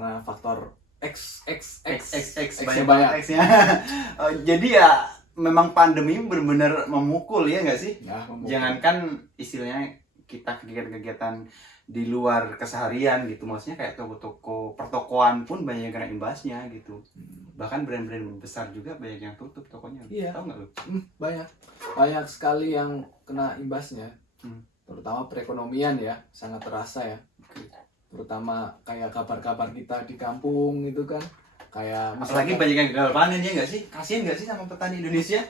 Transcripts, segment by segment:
karena faktor X banyak banget X-nya. Jadi ya memang pandemi benar-benar memukul ya nggak sih? Ya, Jangankan istilahnya kita kegiatan-kegiatan di luar keseharian gitu, maksudnya kayak toko-toko pertokoan pun banyak yang kena imbasnya gitu. Bahkan brand-brand besar juga banyak yang tutup tokonya. Iya. Tahu nggak lu? Banyak sekali yang kena imbasnya. Hmm. Terutama perekonomian ya, sangat terasa ya. Terutama kayak kabar-kabar kita di kampung gitu kan, kayak Apalagi banyak yang gagal panen ya nggak sih? Kasian nggak sih sama petani Indonesia? ya,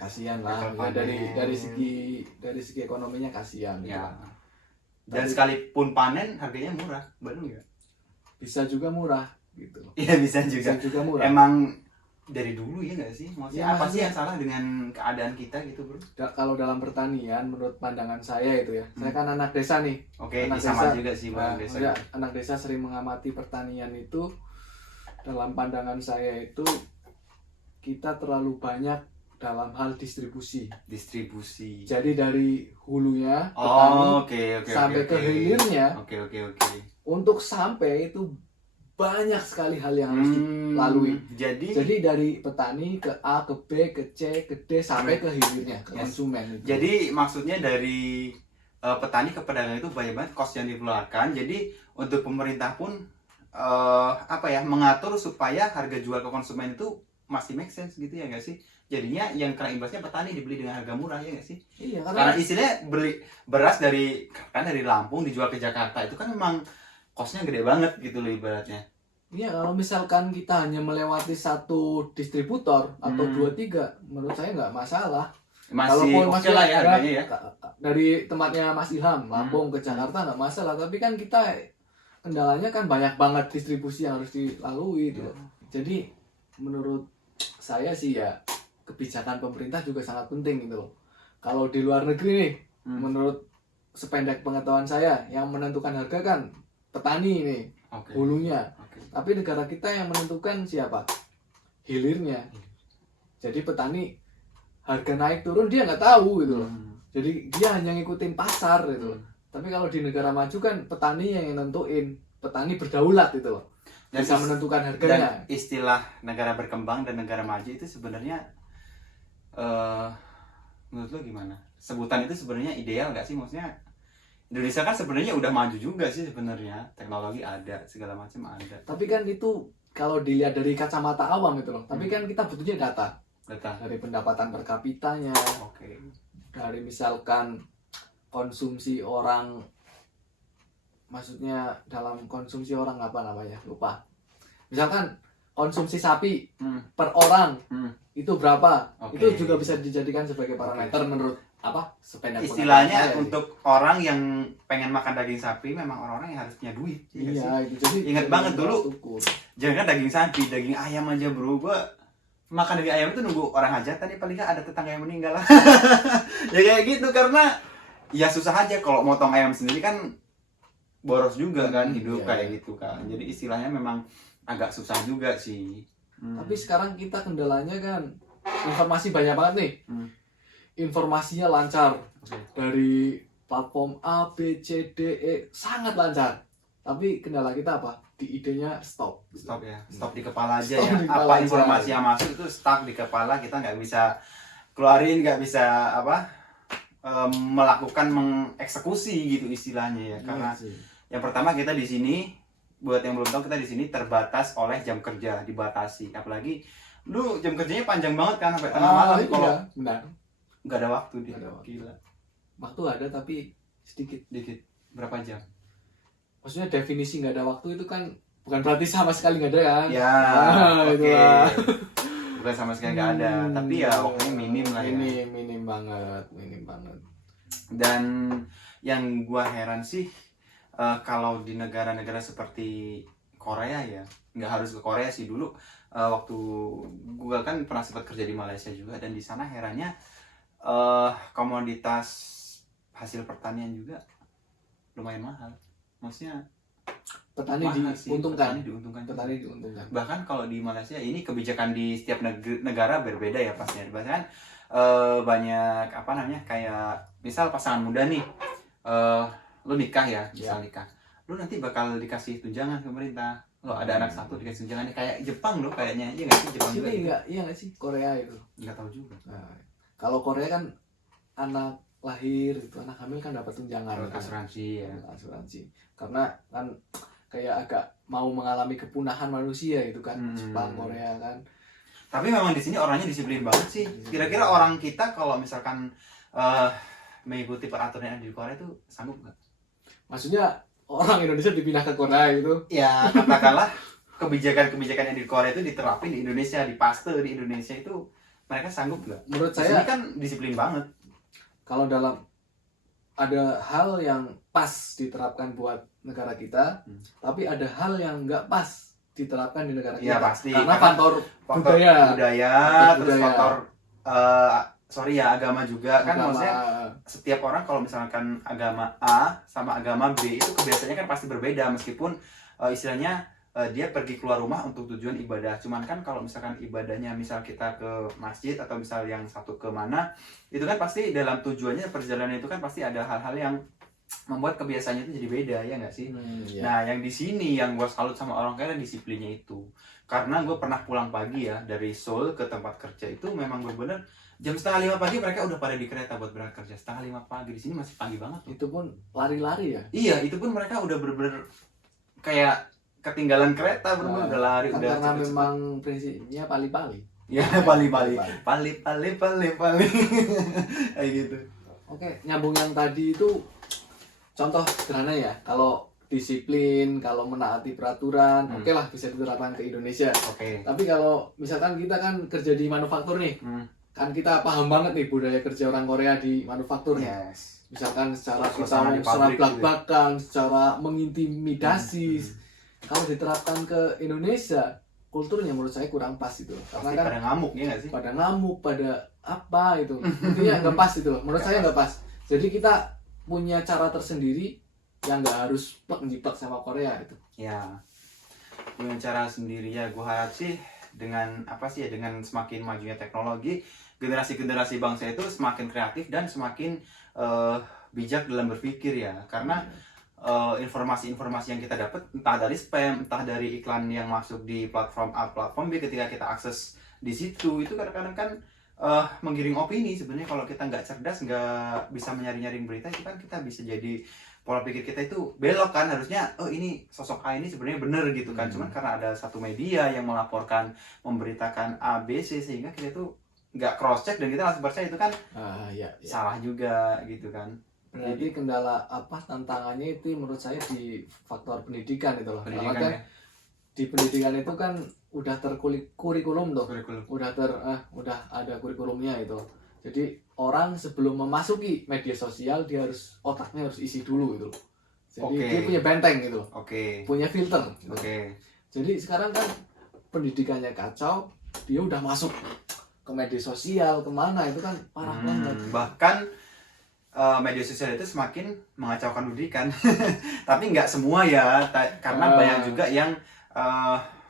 kasihan lah Gagal ya, dari panen. segi ekonominya kasihan gitu. Ya. Dan Tapi sekalipun panen harganya murah, benar nggak? bisa juga murah gitu. Iya bisa juga. Bisa juga murah. Emang dari dulu ya nggak sih? Maksudnya Ya, apa sih maksudnya- yang salah dengan keadaan kita gitu bro? Kalau dalam pertanian, menurut pandangan saya itu ya, saya kan anak desa nih. Oke, Anak sama desa. juga sih Nah, bang desa. maksudnya anak desa sering mengamati pertanian itu. Dalam pandangan saya itu kita terlalu banyak dalam hal distribusi. Distribusi. Jadi dari hulunya petani Oke. sampai ke hilirnya, Oke. untuk sampai itu banyak sekali hal yang harus dilalui. Jadi dari petani ke A, ke B, ke C, ke D sampai ke hilirnya, ke Yes. konsumen itu. Jadi maksudnya dari petani ke pedagang itu banyak banget cost yang dikeluarkan. Jadi untuk pemerintah pun mengatur supaya harga jual ke konsumen itu masih make sense gitu ya nggak sih? Jadinya yang kena imbasnya petani dibeli dengan harga murah ya nggak sih? Iya, Karena istilahnya beli beras dari Lampung dijual ke Jakarta itu kan memang costnya gede banget gitu loh ibaratnya. iya, kalau misalkan kita hanya melewati satu distributor atau 2-3, menurut saya nggak masalah. Masih oke lah ya harganya ya. Dari tempatnya Mas Ilham, Lampung ke Jakarta nggak masalah. Tapi kan kita kendalanya kan banyak banget distribusi yang harus dilalui gitu. Jadi menurut saya sih ya kebijakan pemerintah juga sangat penting gitu loh. Kalau di luar negeri nih, menurut sependek pengetahuan saya, yang menentukan harga kan petani nih, hulunya. Tapi negara kita yang menentukan siapa? Hilirnya. Jadi petani harga naik turun dia nggak tahu gitu loh. Jadi dia hanya ngikutin pasar gitu loh. Tapi kalau di negara maju kan petani yang nentuin, petani berdaulat gitu loh. Bisa menentukan harganya. Dan istilah negara berkembang dan negara maju itu sebenarnya menurut lo gimana? Sebutan itu sebenarnya ideal nggak sih? Maksudnya Indonesia kan sebenarnya udah maju juga sih sebenarnya, teknologi ada, segala macam ada. Tapi kan itu kalau dilihat dari kacamata awam itu loh. Tapi kan kita butuhnya data. Dari pendapatan per kapitanya. Oke. Dari misalkan konsumsi orang, maksudnya dalam konsumsi orang apa namanya? Lupa. Misalkan konsumsi sapi per orang itu berapa? Itu juga bisa dijadikan sebagai parameter menurut sependek istilahnya untuk orang yang pengen makan daging sapi memang orang-orang yang harus punya duit. Iya, itu jadi ingat banget dulu. Jangan daging sapi, daging ayam aja bro, gua makan daging ayam itu nunggu orang hajatan nih, paling nggak ada tetangga yang meninggal lah. Ya kayak gitu, karena ya susah aja kalau motong ayam sendiri kan boros juga kan hidup kayak gitu kan. Jadi istilahnya memang agak susah juga sih. Tapi sekarang kita kendalanya kan informasi banyak banget nih. Informasinya lancar dari platform A, B, C, D, E sangat lancar. Tapi kendala kita apa? Di idenya stop ya, stop di kepala aja ya. Apa informasi yang masuk itu stuck di kepala, kita nggak bisa keluarin, nggak bisa melakukan mengeksekusi gitu istilahnya ya. Karena yang pertama kita di sini, buat yang belum tahu, kita di sini terbatas oleh jam kerja, dibatasi. Apalagi lu jam kerjanya panjang banget kan sampai tengah malam. Kalau benar, nggak ada waktu dia. Gila. Waktu ada tapi sedikit. Berapa jam? Maksudnya definisi nggak ada waktu itu kan bukan berarti sama sekali nggak ada kan? Ya, oke. Bukan sama sekali nggak ada, tapi ya waktunya minim lah ya. Minim banget. Dan yang gua heran sih kalau di negara-negara seperti Korea ya, nggak harus ke Korea sih, dulu waktu gua kan pernah sempat kerja di Malaysia juga, dan di sana herannya komoditas hasil pertanian juga lumayan mahal. Maksudnya petani diuntungkan. Petani diuntungkan. Bahkan kalau di Malaysia ini kebijakan di setiap negara berbeda ya pastinya. Bahkan banyak kayak misal pasangan muda nih, lu nikah ya, misal nikah, lu nanti bakal dikasih tunjangan pemerintah Kalau ada anak satu dikasih tunjangannya kayak Jepang loh kayaknya. Iya nggak sih Jepang juga? Sini Gitu? enggak, iya nggak sih Korea itu. Nggak tahu juga. Nah, kalau Korea kan anak lahir itu anak hamil kan dapat tunjangan Kalau kan, asuransi ya. asuransi. Karena kan kayak agak mau mengalami kepunahan manusia itu kan, Jepang, Korea kan. Tapi memang di sini orangnya disiplin banget sih. Kira-kira orang kita kalau misalkan mengikuti peraturan yang ada di Korea itu sanggup nggak? Maksudnya orang Indonesia dipindah ke Korea gitu. Ya katakanlah kebijakan-kebijakan yang di Korea itu diterapin di Indonesia, dipaste di Indonesia itu mereka sanggup nggak? Menurut Di sini saya kan disiplin banget. kalau dalam ada hal yang pas diterapkan buat negara kita, tapi ada hal yang nggak pas diterapkan di negara Iya kita. pasti. Karena Karena faktor faktor budaya. budaya, terus budaya. faktor agama juga kan, Agama, maksudnya setiap orang kalau misalkan agama A sama agama B itu kebiasaannya kan pasti berbeda meskipun istilahnya dia pergi keluar rumah untuk tujuan ibadah. Cuman kan kalau misalkan ibadahnya misal kita ke masjid atau misal yang satu ke mana, itu kan pasti dalam tujuannya perjalanan itu kan pasti ada hal-hal yang membuat kebiasaannya itu jadi beda, ya nggak sih? iya. Nah, yang di sini yang gue salut sama orang kaya disiplinnya itu. Karena gue pernah pulang pagi ya dari Seoul ke tempat kerja itu memang bener-bener jam 4:30 pagi mereka udah pada di kereta buat berangkat kerja. 4:30 pagi di sini masih pagi banget tuh. Itu pun lari-lari ya. Iya, itu pun mereka udah bener-bener kayak ketinggalan kereta, bener-bener udah lari, Kan udah karena cepet-cepet. memang prinsipnya pali-pali. Ya, pali-pali. Pali. Kayak gitu. Oke, nyambung yang tadi itu contoh sederhana ya. Kalau disiplin, kalau menaati peraturan, oke lah bisa diterapkan ke Indonesia. Oke. Tapi kalau misalkan kita kan kerja di manufaktur nih, kan kita paham banget nih budaya kerja orang Korea di manufaktur nih. Yes. Misalkan secara kita Suasana di pabrik gitu. belak-belakan, secara mengintimidasi. Kalau diterapkan ke Indonesia, kulturnya menurut saya kurang pas itu. Karena Pasti kan pada ngamuk ya nggak sih? pada ngamuk, pada apa itu. Intinya nggak pas itu loh. Menurut saya nggak pas. Jadi kita punya cara tersendiri yang nggak harus plek-jiplek sama Korea itu. Ya, dengan cara sendiri ya, gue harap sih dengan apa sih ya, dengan semakin majunya teknologi, generasi-generasi bangsa itu semakin kreatif dan semakin bijak dalam berpikir ya. Karena informasi-informasi yang kita dapat entah dari spam, entah dari iklan yang masuk di platform A, platform B, ketika kita akses di situ itu kadang-kadang kan menggiring opini. Sebenarnya kalau kita nggak cerdas, nggak bisa menyaring-nyaring berita, itu kan kita bisa jadi pola pikir kita itu belok kan. Harusnya ini sosok A ini sebenarnya benar gitu kan, cuman karena ada satu media yang melaporkan, memberitakan A, B, C, sehingga kita tuh nggak cross check dan kita langsung percaya itu kan Iya. salah juga gitu kan. Berarti kendala apa tantangannya itu menurut saya di faktor pendidikan itu loh. Pendidikan Karena ya. di pendidikan itu kan udah kurikulum tuh. Kurikulum. Udah ada kurikulumnya itu. Jadi orang sebelum memasuki media sosial dia harus otaknya harus isi dulu gitu. Jadi Oke. dia punya benteng gitu loh. Oke. Punya filter gitu. Oke. Jadi sekarang kan pendidikannya kacau, dia udah masuk ke media sosial kemana itu kan parah banget. Bahkan media sosial itu semakin mengacaukan pendidikan. Tapi nggak semua ya, karena banyak juga yang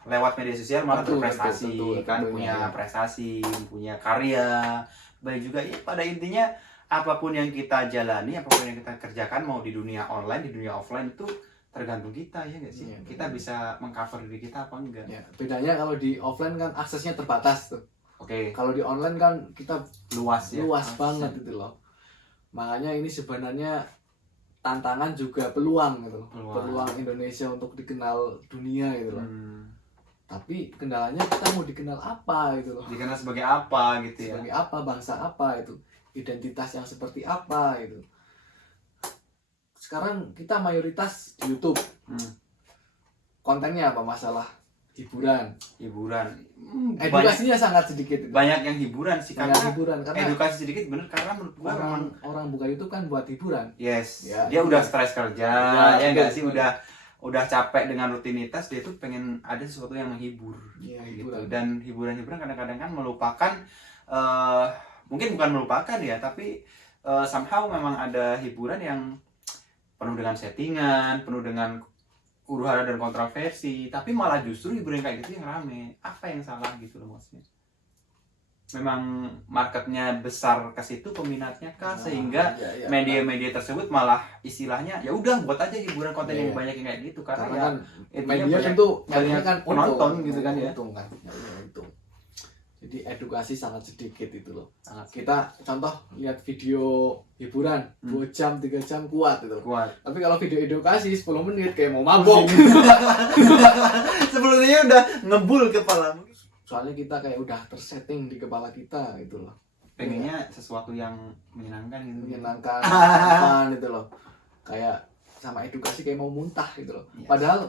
lewat media sosial malah Betul, berprestasi betul, kan, tentunya, punya ya. prestasi, punya karya. Baik juga ya, pada intinya apapun yang kita jalani, apapun yang kita kerjakan, mau di dunia online, di dunia offline, itu tergantung kita ya nggak sih? Iya, Kita bisa mengcover diri kita apa enggak? Ya, bedanya kalau di offline kan aksesnya terbatas tuh. Oke. Kalau di online kan kita Luas ya. luas banget gitu loh. Makanya ini sebenarnya tantangan juga peluang gitu. Peluang Indonesia untuk dikenal dunia gitu loh. Tapi kendalanya kita mau dikenal apa gitu loh. Dikenal sebagai apa gitu ya? Sebagai apa, bangsa apa itu. Identitas yang seperti apa gitu. Sekarang kita mayoritas di YouTube. Kontennya apa? Masalah hiburan. Edukasinya sangat sedikit. Banyak yang hiburan sih, karena hiburan karena edukasi sedikit bener, karena menurut gua memang orang buka YouTube kan buat hiburan. yes, Ya, dia iya. udah stres kerja, ya Iya, nggak betul. sih, udah capek dengan rutinitas, dia tuh pengen ada sesuatu yang menghibur, Iya, gitu. hiburan. Dan hiburan-hiburan kadang-kadang kan melupakan, mungkin bukan melupakan ya, tapi somehow memang ada hiburan yang penuh dengan settingan, penuh dengan huru-hara dan kontroversi, tapi malah justru hiburan kayak gitu yang rame. Apa yang salah gitu loh maksudnya? memang marketnya besar ke situ, peminatnya kah, sehingga iya, media-media tersebut malah istilahnya ya udah buat aja hiburan konten yang Iya. banyak yang kayak gitu, karena karena ya kan intinya media banyak- tentu banyak nyarinya kan penonton gitu kan ya. untung kan nyarinya untung. Jadi edukasi sangat sedikit itu loh. sangat Kita contoh lihat video hiburan 2 jam 3 jam kuat itu. kuat. Tapi kalau video edukasi 10 menit kayak mau mabok. Sebelumnya udah ngebul kepala, Soalnya kita kayak udah tersetting di kepala kita gitu loh. pengennya sesuatu yang menyenangkan gitu. Menyenangkan apa gitu loh. Kayak sama edukasi kayak mau muntah gitu loh. Yes. Padahal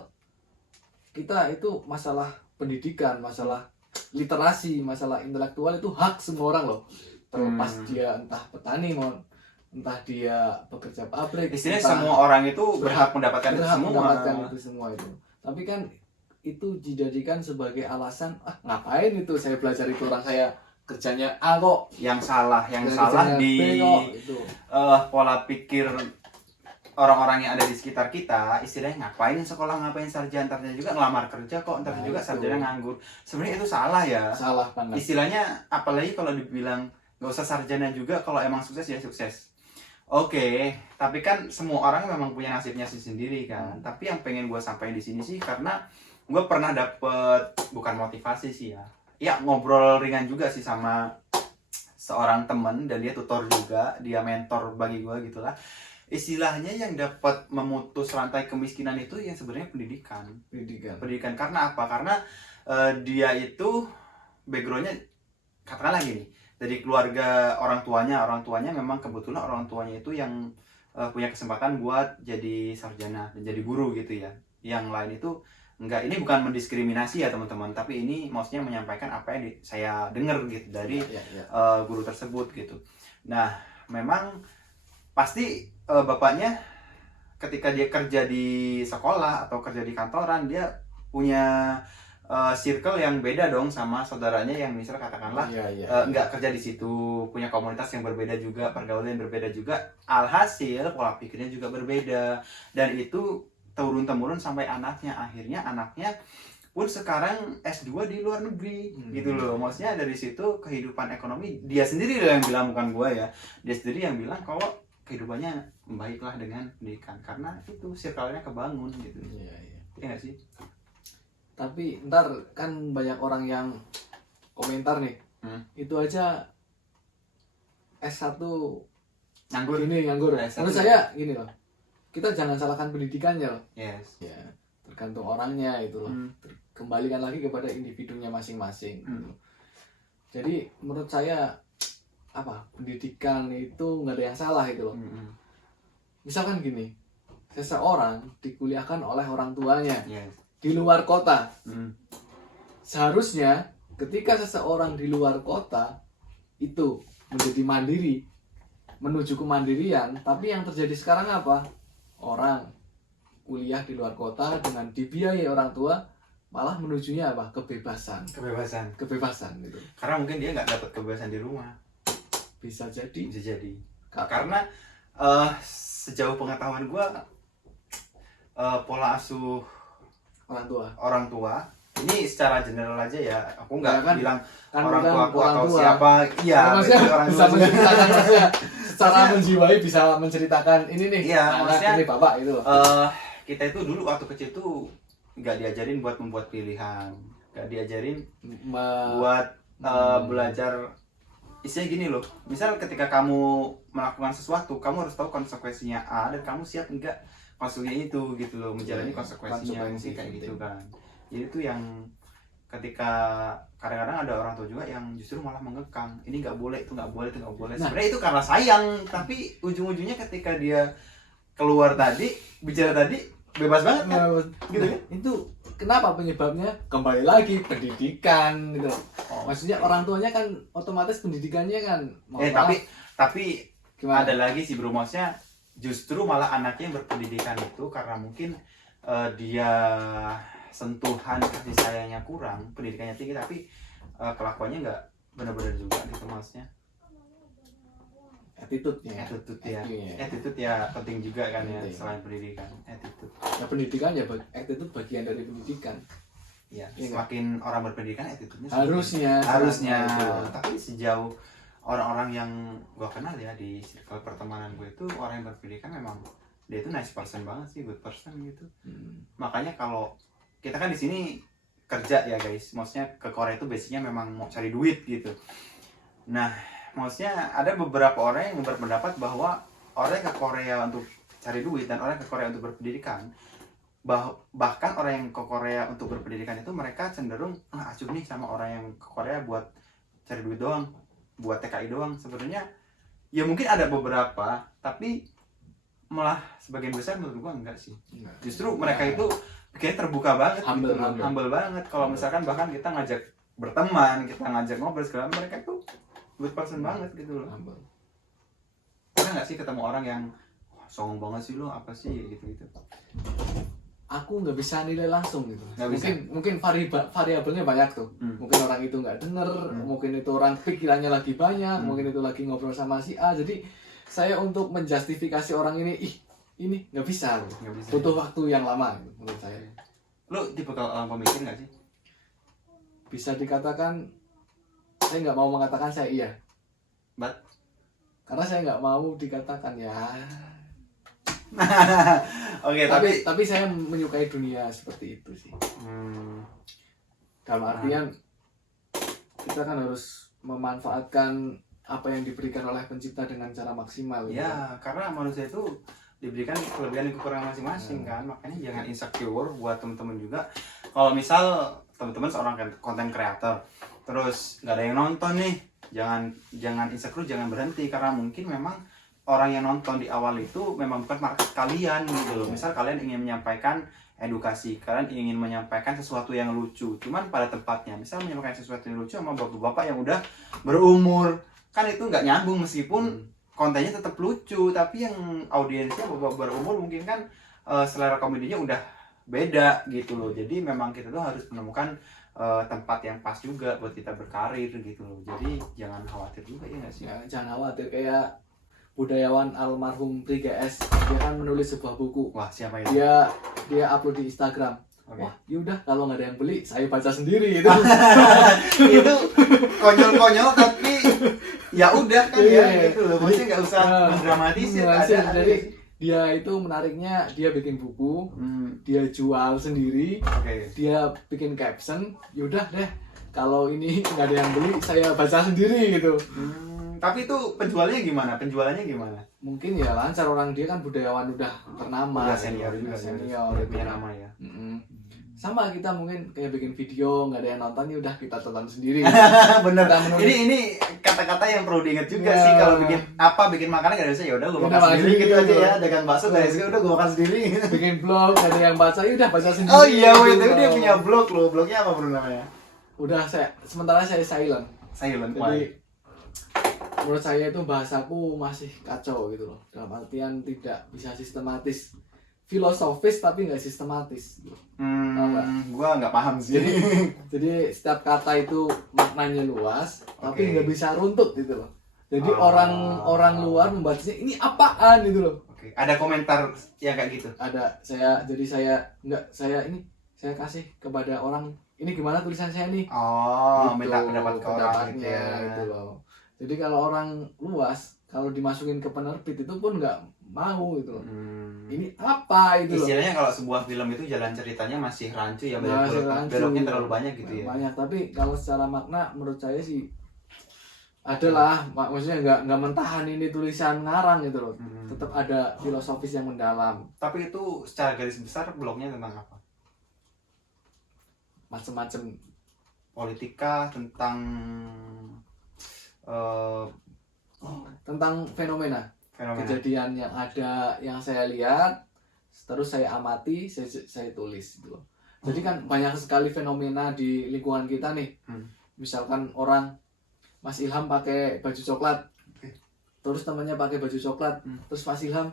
kita itu masalah pendidikan, masalah literasi, masalah intelektual itu hak semua orang loh. Terlepas dia entah petani mau entah dia pekerja pabrik, Istilahnya entah semua orang itu berhak mendapatkan itu berhak semua. mendapatkan itu semua itu. Tapi kan itu dijadikan sebagai alasan, ngapain itu saya belajar itu, orang saya kerjanya A kok, Yang salah kerjanya di B kok itu. pola pikir orang-orang yang ada di sekitar kita. Istilahnya ngapain sekolah, ngapain sarjana, ntar juga ngelamar kerja kok, ntar Nah, juga itu. sarjana nganggur. Sebenarnya itu salah ya. Salah banget. Istilahnya apalagi kalau dibilang nggak usah sarjana juga, kalau emang sukses ya sukses. Oke, tapi kan semua orang memang punya nasibnya sendiri kan. Tapi yang pengen gue sampaikan di sini sih, karena gue pernah dapet, bukan motivasi sih ya ngobrol ringan juga sih sama seorang temen, dan dia tutor juga, dia mentor bagi gue gitulah. Istilahnya yang dapat memutus rantai kemiskinan itu yang sebenarnya pendidikan. Pendidikan karena apa? Karena dia itu backgroundnya katakanlah gini, dari keluarga orang tuanya memang kebetulan orang tuanya itu yang punya kesempatan buat jadi sarjana dan jadi guru gitu ya. Yang lain itu enggak. Ini bukan mendiskriminasi ya teman-teman, tapi ini maksudnya menyampaikan apa yang saya dengar gitu dari guru tersebut gitu. Nah, memang pasti bapaknya ketika dia kerja di sekolah atau kerja di kantoran, dia punya circle yang beda dong sama saudaranya yang misalnya katakanlah nggak kerja di situ, punya komunitas yang berbeda juga, pergaulan yang berbeda juga, alhasil pola pikirnya juga berbeda, dan itu turun-temurun sampai anaknya. Akhirnya anaknya pun sekarang S2 di luar negeri gitu loh. Maksudnya dari situ kehidupan ekonomi dia sendiri loh yang bilang, bukan gua ya, dia sendiri yang bilang kalau kehidupannya baiklah dengan pendidikan karena itu circle-nya kebangun gitu. Iya nggak sih? Tapi ntar kan banyak orang yang komentar nih, itu aja S1 nganggur. Menurut saya gini loh, kita jangan salahkan pendidikannya loh. Yes. Ya, tergantung orangnya itu loh. Kembalikan lagi kepada individunya masing-masing. Gitu. Jadi menurut saya pendidikan itu nggak ada yang salah itu loh. Misalkan gini, seseorang dikuliahkan oleh orang tuanya. Yes. Di luar kota. Seharusnya ketika seseorang di luar kota itu menjadi mandiri, menuju kemandirian, tapi yang terjadi sekarang apa? Orang kuliah di luar kota dengan dibiayai orang tua, malah menujunya apa? Kebebasan gitu. Karena mungkin dia nggak dapat kebebasan di rumah. Bisa jadi. Karena sejauh pengetahuan gue, pola asuh orang tua ini secara general aja ya, aku nggak bilang orang tua atau siapa, orang bisa menceritakan secara menjiwai, bisa menceritakan ini nih, maksudnya ini bapak itu. Kita itu dulu waktu kecil tuh nggak diajarin buat membuat pilihan, nggak diajarin buat belajar. Isinya gini loh, misal ketika kamu melakukan sesuatu, kamu harus tahu konsekuensinya A dan kamu siap enggak konsekuensinya itu gitu loh, menjalani konsekuensinya mungkin kayak gitu kan. Jadi itu yang ketika kadang-kadang ada orang tua juga yang justru malah mengekang, ini nggak boleh, itu nggak boleh, itu nggak boleh. Sebenarnya itu karena sayang, tapi ujung-ujungnya ketika dia keluar tadi, bicara tadi, bebas banget kan? Gitu kan? Itu kenapa penyebabnya? Kembali lagi pendidikan gitu. Maksudnya orang tuanya kan otomatis pendidikannya kan. Tapi gimana? Ada lagi sih bro, maksudnya justru malah anaknya yang berpendidikan itu karena mungkin dia sentuhan kasih sayangnya kurang, pendidikannya tinggi tapi kelakuannya nggak benar-benar juga gitu maksudnya. Attitude ya penting juga kan ya, selain pendidikan, attitude. Ya pendidikan ya attitude bagian dari pendidikan. ya Iya semakin orang berpendidikan attitude-nya harusnya tapi sejauh orang-orang yang gue kenal ya di circle pertemanan gue itu orang yang berpendidikan memang dia itu nice person banget sih, good person gitu. Makanya kalau kita kan di sini kerja ya guys, maksudnya ke Korea itu basicnya memang mau cari duit gitu. Nah maksudnya ada beberapa orang yang berpendapat bahwa orang yang ke Korea untuk cari duit dan orang yang ke Korea untuk berpendidikan, bahkan orang yang ke Korea untuk berpendidikan itu mereka cenderung acuh nih sama orang yang ke Korea buat cari duit doang, buat TKI doang. Sebenarnya ya mungkin ada beberapa, tapi malah sebagian besar menurut gua enggak sih. Justru mereka itu kayak terbuka banget, humble banget. Kalau misalkan bahkan kita ngajak berteman, kita ngajak ngobrol segala, mereka itu good person banget gitu loh. Pernah nggak sih ketemu orang yang songong banget sih lo, apa sih gitu-gitu? Aku nggak bisa nilai langsung gitu. Nggak mungkin variabelnya banyak tuh. Mungkin orang itu nggak denger, mungkin itu orang pikirannya lagi banyak, mungkin itu lagi ngobrol sama si A. Jadi saya untuk menjustifikasi orang ini nggak bisa. Butuh waktu yang lama gitu, menurut saya. Lo tipe orang pemikir nggak sih? Bisa dikatakan, saya nggak mau mengatakan saya iya. But? Karena saya nggak mau dikatakan ya. Oke, tapi saya menyukai dunia seperti itu sih. Dalam artian kita kan harus memanfaatkan apa yang diberikan oleh pencipta dengan cara maksimal. Ya, karena manusia itu diberikan kelebihan dan kekurangan masing-masing kan. Makanya jangan insecure buat teman-teman juga. Kalau misal teman-teman seorang content creator, terus nggak ada yang nonton nih, jangan insecure, jangan berhenti, karena mungkin memang orang yang nonton di awal itu memang bukan market kalian gitu loh. Misal kalian ingin menyampaikan edukasi, kalian ingin menyampaikan sesuatu yang lucu, cuman pada tempatnya. Misal menyampaikan sesuatu yang lucu sama bapak-bapak yang udah berumur, kan itu nggak nyambung. Meskipun kontennya tetap lucu, tapi yang audiensnya bapak berumur mungkin kan selera komedinya udah beda gitu loh. Jadi memang kita tuh harus menemukan tempat yang pas juga buat kita berkarir gitu loh. Jadi jangan khawatir juga, ya nggak sih? Ya, jangan khawatir. Kayak budayawan almarhum 3S, dia kan menulis sebuah buku. Wah, siapa itu? Dia upload di Instagram. Okay. Wah, yaudah kalau nggak ada yang beli, saya baca sendiri gitu. Itu konyol-konyol tapi ya udah kan ya gitu loh. Maksudnya nggak usah mendramatisir. Jadi dia itu menariknya, dia bikin buku, dia jual sendiri, dia bikin caption, yaudah deh kalau ini nggak ada yang beli, saya baca sendiri gitu. Tapi itu penjualannya gimana? Mungkin ya lancar, orang dia kan budayawan udah ternama, udah senior juga, udah punya nama ya. Sama kita mungkin kayak bikin video nggak ada yang nonton, ya udah kita tonton sendiri. Bener. Ini kata-kata yang perlu diingat juga sih, kalau bikin makanan nggak bisa, ya udah gue makan sendiri gitu aja ya. Dagang bakso dari sini udah gue makan sendiri. Bikin blog nggak ada yang baca, ya udah baca sendiri. Oh iya, itu dia punya blog loh. Blognya apa bro namanya? Udah sementara saya silent. Jadi menurut saya itu bahasaku masih kacau gitu loh, dalam artian tidak bisa sistematis, filosofis tapi nggak sistematis. Gua nggak paham sih. Jadi setiap kata itu maknanya luas, tapi nggak bisa runtut gitu loh. Jadi orang luar membacanya ini apaan gitu loh. Ada komentar yang kayak gitu? Ada. Saya kasih kepada orang, ini gimana tulisan saya nih? Oh, gitu, minta pendapat ke orang gitu ya. Gitu loh. Jadi kalau orang luas, kalau dimasukin ke penerbit itu pun nggak mau gitu loh. Ini apa itu loh. Istilahnya kalau sebuah film itu jalan ceritanya masih rancu ya, beloknya terlalu banyak gitu ya. Banyak, tapi kalau secara makna menurut saya sih adalah, maksudnya nggak mentahan ini tulisan ngarang gitu loh. Tetap ada filosofis yang mendalam. Tapi itu secara garis besar blognya tentang apa? Macem-macem. Politika, tentang fenomena. Kejadian yang ada, yang saya lihat, terus saya amati, saya tulis gitu loh. Jadi kan banyak sekali fenomena di lingkungan kita nih. Misalkan orang, Mas Ilham pakai baju coklat, terus temannya pakai baju coklat, terus Mas Ilham,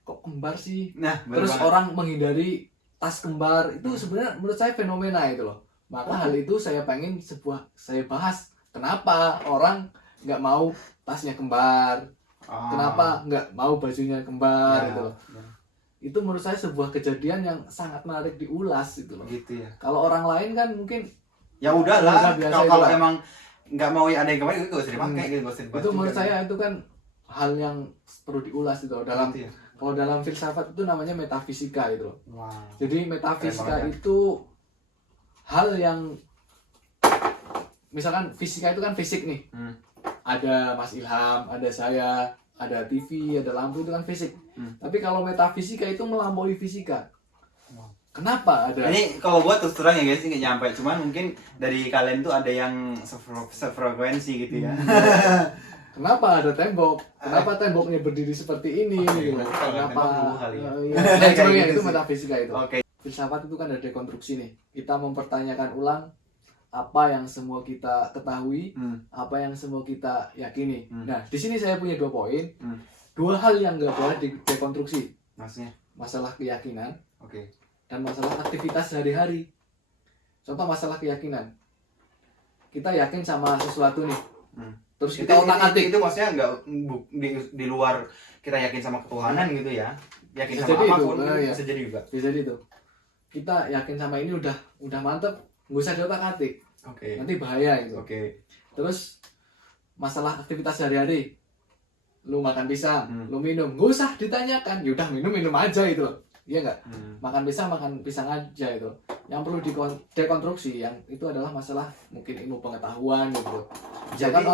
kok kembar sih? Terus orang menghindari tas kembar, itu sebenarnya menurut saya fenomena itu loh. Maka hal itu saya bahas. Kenapa orang nggak mau tasnya kembar? Kenapa nggak mau bajunya kembar gitu loh? itu menurut saya sebuah kejadian yang sangat menarik diulas gitu loh. Gitu ya. Kalau orang lain kan mungkin Ya udahlah, biasa kalau itu. emang nggak mau ada yang kemarin, gak usah dipakai gitu, gak usah dibahas Itu menurut juga. saya itu kan hal yang perlu diulas itu dalam Gitu ya. kalau dalam filsafat itu namanya metafisika itu loh. Wow. Jadi Keren metafisika banget ya. itu hal yang misalkan fisika itu kan fisik nih. Ada Mas Ilham, ada saya, ada TV, ada lampu, itu kan fisik. Tapi kalau metafisika itu melampaui fisika. Wow. Kenapa ada? Ini kalau gua terus terang ya guys, nggak nyampe, cuman mungkin dari kalian tuh ada yang sefrekuensi gitu ya. Kenapa ada tembok? Kenapa temboknya berdiri seperti ini? Oke, Gitu. kalau Kenapa? tembok dulu kali ya. Iya. Kayak Sebenarnya gitu itu sih. metafisika itu. Oke. Filsafat itu kan ada dekonstruksi nih. Kita mempertanyakan ulang apa yang semua kita ketahui, apa yang semua kita yakini. Nah, di sini saya punya 2 poin. 2 hal yang nggak boleh didekonstruksi. Maksudnya? Masalah keyakinan Oke. dan masalah aktivitas sehari-hari. Contoh masalah keyakinan. Kita yakin sama sesuatu nih. Terus kita otak-atik. Itu maksudnya nggak di luar kita yakin sama ketuhanan gitu ya. Yakin Bisa sama jadi itu, apapun iya. bisa jadi juga. Bisa jadi tuh. Kita yakin sama ini udah mantep, nggak usah diotak-atik. Oke. Nanti bahaya gitu. Oke. Terus masalah aktivitas sehari-hari. Lu makan pisang, lu minum, nggak usah ditanyakan. Ya udah minum aja itu loh. Iya nggak? Makan pisang aja itu. Yang perlu dekonstruksi yang itu adalah masalah mungkin ilmu pengetahuan gitu. Misalkan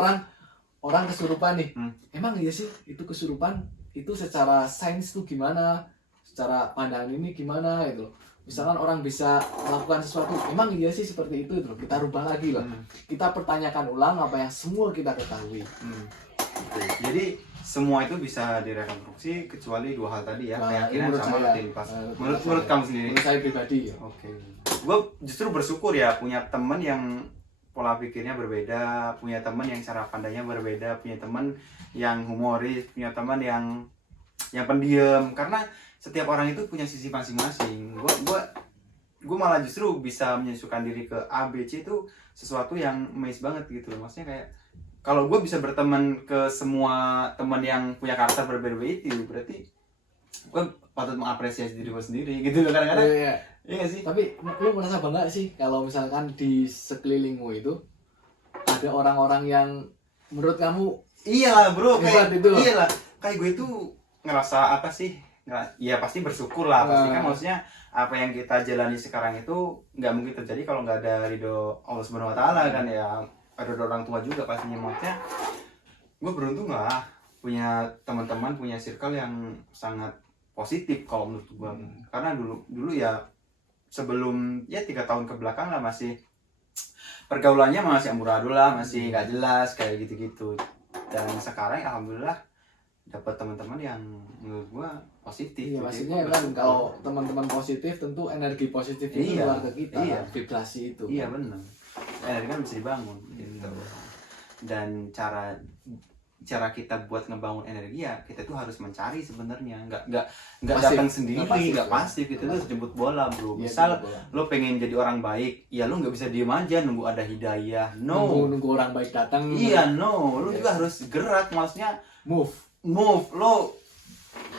orang kesurupan nih. Emang iya sih itu kesurupan itu secara sains tuh gimana? Secara pandangan ini gimana gitu. Misalkan orang bisa melakukan sesuatu, emang iya sih seperti itu loh. Kita rubah lagi loh. Kita pertanyakan ulang apa yang semua kita ketahui. Jadi semua itu bisa direkonstruksi kecuali 2 hal tadi ya, Nah, keyakinan menurut sama saya. rutinitas. Menurut Menurut kamu sendiri? Menurut saya pribadi ya. Oke. Gue justru bersyukur ya punya teman yang pola pikirnya berbeda, punya teman yang cara pandangnya berbeda, punya teman yang humoris, punya teman yang pendiam, karena setiap orang itu punya sisi masing-masing. Gue malah justru bisa menyesuaikan diri ke A, B, C itu sesuatu yang amazing banget gitu loh. Maksudnya kayak kalau gue bisa berteman ke semua teman yang punya karakter berbeda itu berarti gue patut mengapresiasi diri gue sendiri gitu loh kadang-kadang. Iya. Iya gak sih? Tapi lu merasa bangga sih kalau misalkan di sekelilingmu itu ada orang-orang yang menurut kamu Iyalah bro, hebat kayak itu loh. iyalah kayak gue itu ngerasa apa sih? Ya pasti bersyukur lah, pasti kan maksudnya apa yang kita jalani sekarang itu nggak mungkin terjadi kalau nggak ada ridho Allah Subhanahu Wa Taala kan ya, ada orang tua juga pastinya. Maksudnya gue beruntung lah punya teman-teman, punya circle yang sangat positif kalau menurut gue. Karena dulu ya sebelum ya 3 tahun ke belakang lah masih pergaulannya masih amburadul lah, masih nggak jelas kayak gitu-gitu. Dan sekarang alhamdulillah dapat teman-teman yang menurut gua positif. Iya, Jadi maksudnya gua kan bersyukur. kalau teman-teman positif tentu energi positif itu Iya, keluar ke kita, iya. vibrasi itu. Iya benar. Energi kan bisa dibangun gitu. Dan cara kita buat ngebangun energi ya kita tuh harus mencari sebenarnya, nggak Pasif. datang sendiri, Nggak pasif, nggak ya. pasif gitu tuh jemput bola bro. Iya, Misal jemput bola. lo pengen jadi orang baik, ya lo nggak bisa diem aja nunggu ada hidayah. No. Nunggu orang baik datang. Iya no, lo Iya. juga harus gerak, maksudnya Move. lo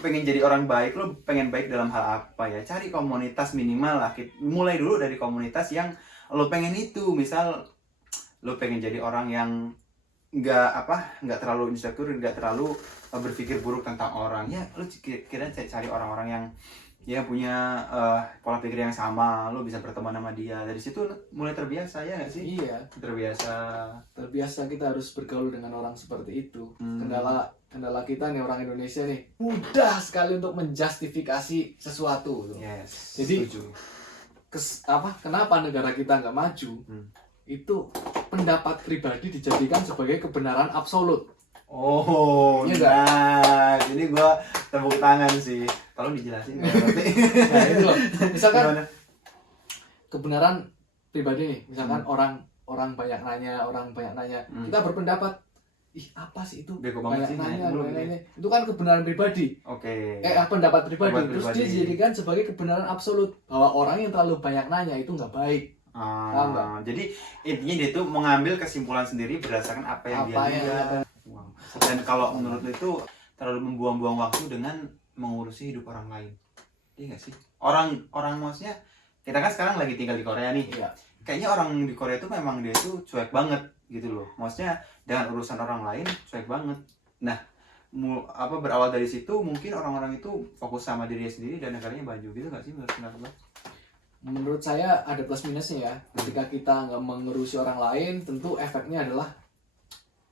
pengen jadi orang baik, lo pengen baik dalam hal apa ya, cari komunitas minimal lah. Mulai dulu dari komunitas yang lo pengen itu. Misal lo pengen jadi orang yang nggak terlalu insecure, nggak terlalu berpikir buruk tentang orang ya, lo kira cari orang-orang yang punya pola pikir yang sama, lo bisa berteman sama dia, dari situ mulai terbiasa ya nggak sih? Iya. Terbiasa Kita harus bergaul dengan orang seperti itu. Kendala kita nih orang Indonesia nih mudah sekali untuk menjustifikasi sesuatu tuh. Yes, Jadi, setuju. Kenapa negara kita nggak maju? Itu pendapat pribadi dijadikan sebagai kebenaran absolut. Oh, Iya nah, jadi gua tepuk tangan sih. Tolong dijelasin nggak ngerti. Nah itu loh. Misalkan Gimana? kebenaran pribadi nih, misalkan orang banyak nanya, kita berpendapat, ih apa sih itu? Bego banget sih, Banyak nanya mulu nanya. Itu kan kebenaran pribadi. Oke. Pendapat pribadi. Pendapat Terus pribadi. dia dijadikan sebagai kebenaran absolut bahwa orang yang terlalu banyak nanya itu nggak baik. Paham nggak? Jadi intinya dia tuh mengambil kesimpulan sendiri berdasarkan apa yang Apa dia yang lihat. ada. Wow. Dan kalau menurut lu itu terlalu membuang-buang waktu dengan mengurusi hidup orang lain. Iya nggak sih? Orang maksudnya kita kan sekarang lagi tinggal di Korea nih. Iya. Kayaknya orang di Korea itu memang dia tuh cuek banget gitu loh. Maksudnya dengan urusan orang lain cuek banget. Nah, berawal dari situ mungkin orang-orang itu fokus sama dirinya sendiri dan negaranya maju gitu nggak sih menurut pendapat lo? Menurut saya ada plus minusnya ya. Ketika kita nggak mengurusi orang lain, tentu efeknya adalah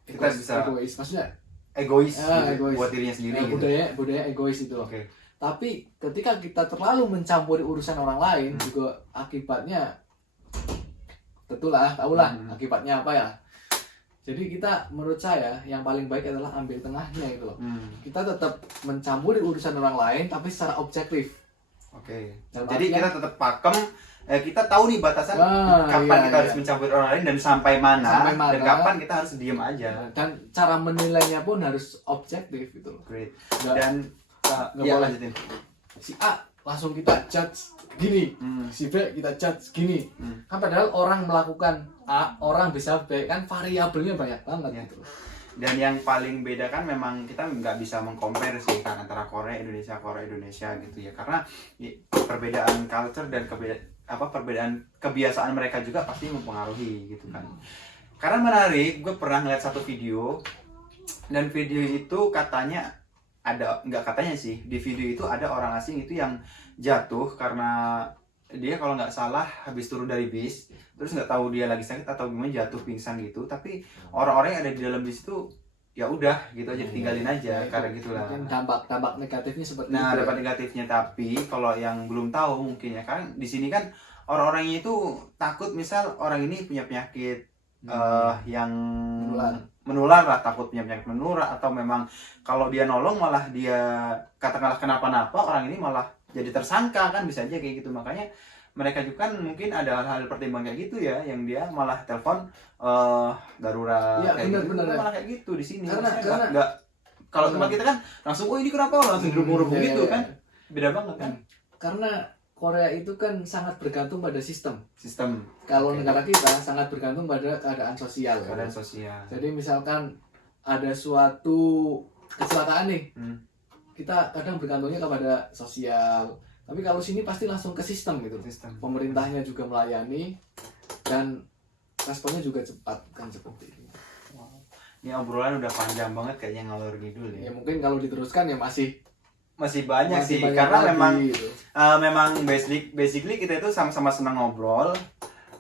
Kita bisa egois. Maksudnya egois, gitu, egois. buat dirinya sendiri gitu. budaya egois itu loh. Oke. Tapi ketika kita terlalu mencampuri urusan orang lain, juga akibatnya tentulah tahulah akibatnya apa ya. Jadi kita, menurut saya yang paling baik adalah ambil tengahnya itu loh. Kita tetap mencampuri urusan orang lain tapi secara objektif. Oke. Dalam Jadi artian- kita tetap pakem, kita tahu nih batasan kapan iya, kita harus mencampuri orang lain dan sampai mana, Sampai mana. dan kapan kita harus diem aja. Dan cara menilainya pun harus objektif gitu loh. Great. Nggak- Dan nggak ya boleh lanjutin. si A langsung kita judge gini, si B kita judge gini. Kan padahal orang melakukan A, orang bisa B, kan variabelnya banyak banget Ya. gitu. Dan yang paling beda kan memang kita nggak bisa mengcompare sih kan antara Korea Indonesia gitu ya, karena perbedaan culture dan perbedaan kebiasaan mereka juga pasti mempengaruhi gitu kan. Karena menarik, gue pernah ngeliat satu video, dan video itu katanya nggak katanya sih, di video itu ada orang asing itu yang jatuh karena dia kalau nggak salah habis turun dari bis, terus nggak tahu dia lagi sakit atau gimana, jatuh pingsan gitu. Tapi orang-orang yang ada di dalam bis itu ya udah gitu aja, tinggalin aja karena gitulah. Mungkin dampak negatifnya seperti Nah, itu. dampak negatifnya, tapi kalau yang belum tahu mungkin ya, kan di sini kan orang-orangnya itu takut misal orang ini punya penyakit yang menular lah, takut punya penyakit menular, atau memang kalau dia nolong malah dia katakanlah kenapa-napa, orang ini malah jadi tersangka, kan bisa aja kayak gitu. Makanya mereka juga kan mungkin ada hal-hal pertimbangan kayak gitu ya, yang dia malah telepon darurat, Iya, kayak gitu. benar. Malah kayak gitu di sini. Karena Nggak, kalau tempat kita kan langsung, oh ini kenapa, langsung dirubung-rubung iya, gitu iya. kan, beda banget kan. Karena Korea itu kan sangat bergantung pada sistem. Kalau Oke. negara kita sangat bergantung pada keadaan sosial. Keadaan sosial. Jadi misalkan ada suatu kecelakaan nih, kita kadang bergantungnya kepada sosial. Tapi kalau sini pasti langsung ke sistem gitu. Sistem. Pemerintahnya juga melayani dan responnya juga cepat, kan seperti ini. Ini obrolan udah panjang banget kayaknya, ngalor ngidul Ya ya. mungkin kalau diteruskan ya masih Banyak sih, banyak karena lagi, memang gitu. memang basically kita itu sama-sama senang ngobrol,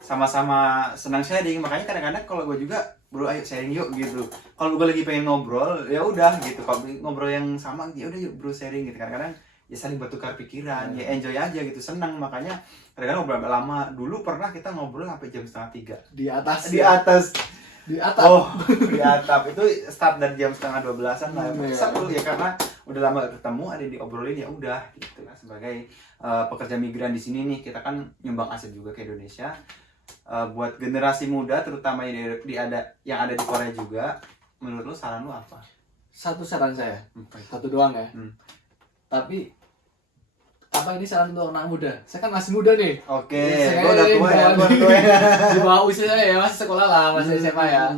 sama-sama senang sharing. Makanya kadang-kadang kalau gue juga, bro ayo sharing yuk gitu. Kalau gue lagi pengen ngobrol ya udah gitu, kalau ngobrol yang sama ya udah yuk bro sharing gitu. Kadang-kadang ya saling bertukar pikiran, ya enjoy aja gitu, senang. Makanya kadang-kadang ngobrol lama. Dulu pernah kita ngobrol sampai jam 2:30 Di atas. di atas. Di atap. Oh, di atap itu start dari jam 11:30 lah. Iya. Seru ya, karena udah lama gak ketemu, ada yang diobrolin, ya udah gitu lah. Sebagai pekerja migran di sini nih, kita kan nyumbang aset juga ke Indonesia. Buat generasi muda terutama yang ada di Korea juga, menurut lu saran lu apa? Satu saran saya, Okay. satu doang ya. Tapi apa ini saran untuk anak muda? Saya kan masih muda nih. Oke, Saya gua udah tua ya, gua udah tua ya. Di bawah usia saya ya, masih sekolah lah, masih SMA ya.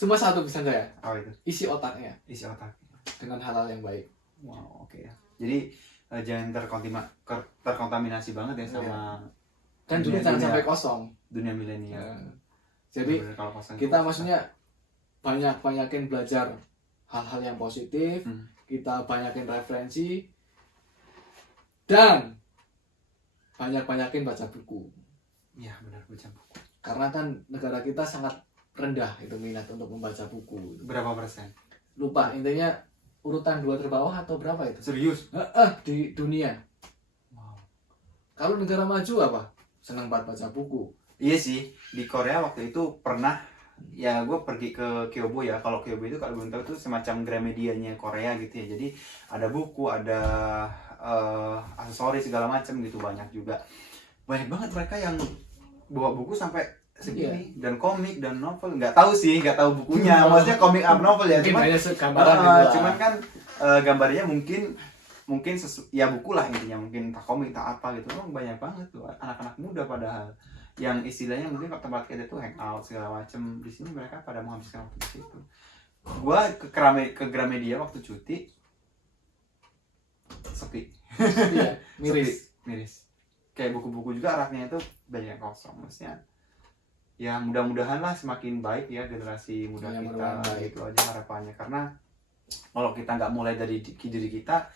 Cuma satu pesan saya, Oh itu, isi otaknya isi otak. dengan hal-hal yang baik. Wow, oke ya. Jadi jangan terkontaminasi banget ya sama Dan juga jangan dunia sampai kosong. dunia milenial. Ya. Jadi Bener-bener kalau kosong kita itu maksudnya banyakin belajar hal-hal yang positif, kita banyakin referensi, dan banyakin baca buku. iya benar, baca buku. Karena kan negara kita sangat rendah itu minat untuk membaca buku. Berapa persen? Lupa, intinya urutan 2 terbawah atau berapa itu? Serius? Di dunia. Wow. Kalau negara maju apa? Senang banget baca buku. Iya sih, di Korea waktu itu pernah, ya gue pergi ke Kyobo ya. Kalau Kyobo itu kalau belum tahu itu semacam Gramedianya Korea gitu ya. Jadi ada buku, ada aksesoris segala macam gitu, banyak juga. Banyak banget mereka yang bawa buku sampai segini, dan komik dan novel. Nggak tahu bukunya, maksudnya komik up novel ya. Mungkin Cuman hanya gambaran gitu lah. cuman kan gambarnya mungkin ya buku lah intinya, mungkin entah komik entah apa gitu. Banyak banget tuh anak-anak muda padahal yang istilahnya mungkin kalau tempat kita tuh hangout segala macem, di sini mereka pada menghabiskan waktu di situ. Gua ke Gramedia waktu cuti, sepi. Iya, miris. Sepi, miris. Kayak buku-buku juga raknya itu banyak yang kosong. Maksudnya ya mudah-mudahan lah semakin baik ya generasi muda Ya, kita, mudah-mudahan baik. itu aja harapannya. Karena kalau kita nggak mulai dari diri kita,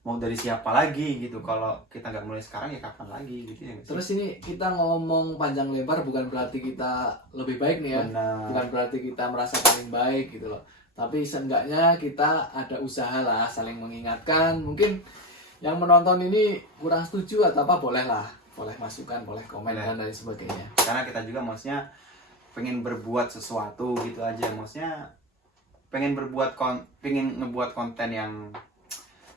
mau dari siapa lagi gitu. Kalau kita nggak mulai sekarang ya kapan lagi gitu ya nggak sih? Terus ini kita ngomong panjang lebar bukan berarti kita lebih baik nih ya. Benar. Bukan berarti kita merasa paling baik gitu loh. Tapi seenggaknya kita ada usaha lah saling mengingatkan. Mungkin yang menonton ini kurang setuju atau apa boleh lah. Boleh masukan, boleh komen Boleh. dan lain sebagainya. Karena kita juga maksudnya pengen berbuat sesuatu gitu aja. Maksudnya pengen pengen ngebuat konten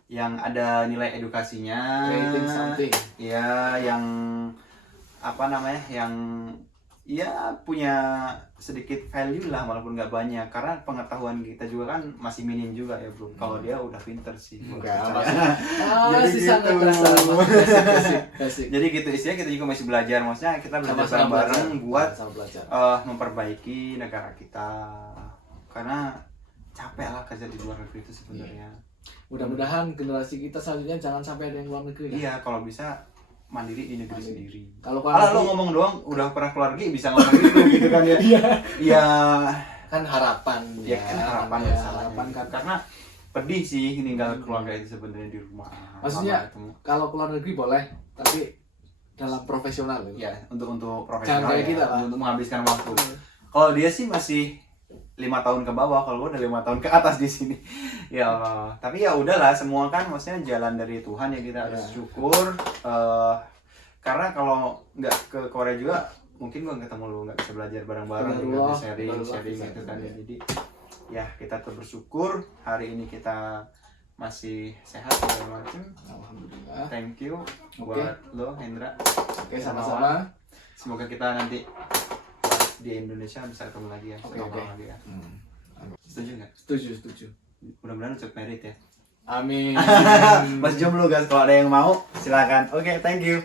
yang ada nilai edukasinya. Creating something. Ya, yang apa namanya, yang ya punya sedikit value lah walaupun nggak banyak, karena pengetahuan kita juga kan masih minim juga ya bro. Kalau dia udah pinter sih gua Enggak, percaya. Jadi masih sangat gitu. terasa. Asik. Jadi gitu isinya, kita juga masih belajar, maksudnya kita belajar Sama-sama bareng-bareng belajar. buat Sama belajar. memperbaiki negara kita, karena capek lah kerja di luar negeri itu sebenarnya. Mudah-mudahan generasi kita selanjutnya jangan sampai ada yang luar negeri. Iya, kalau bisa mandiri di negeri Mandiri. sendiri. Kalau Alah, lo ngomong doang udah pernah keluar negeri bisa ngomong gitu gitu kan ya. Iya. kan harapan Ya kan harapan ya, masalahnya. harapan kan. Karena pedih sih ninggal keluarga itu sebenarnya di rumah. Maksudnya, Lama itu. Kalau keluar negeri boleh, tapi dalam profesional ya untuk Jangan profesional kayak ya, kita lah. untuk menghabiskan waktu. Kalau dia sih masih 5 tahun ke bawah, kalau gue udah 5 tahun ke atas di sini. Ya Allah. Tapi ya udahlah, semua kan maksudnya jalan dari Tuhan ya, kita harus Ya. syukur. Karena kalau nggak ke Korea juga mungkin gue ketemu lu, nggak bisa belajar bareng-bareng, Benar, nggak Allah. bisa sharing Benar, bisa. gitu kan. Ya. Jadi ya kita tetap bersyukur hari ini kita masih sehat segala macem. Alhamdulillah. Thank you Oke. buat lo Hendra. Oke, sama-sama. Semoga kita nanti di Indonesia bisa ketemu lagi ya. Oke, Ngobrol oke. lagi ya. Hmm. Setuju nggak? Setuju. Mudah-mudahan cepet merit ya. Amin. Mas jomblo guys, kalau ada yang mau silakan. Oke, thank you.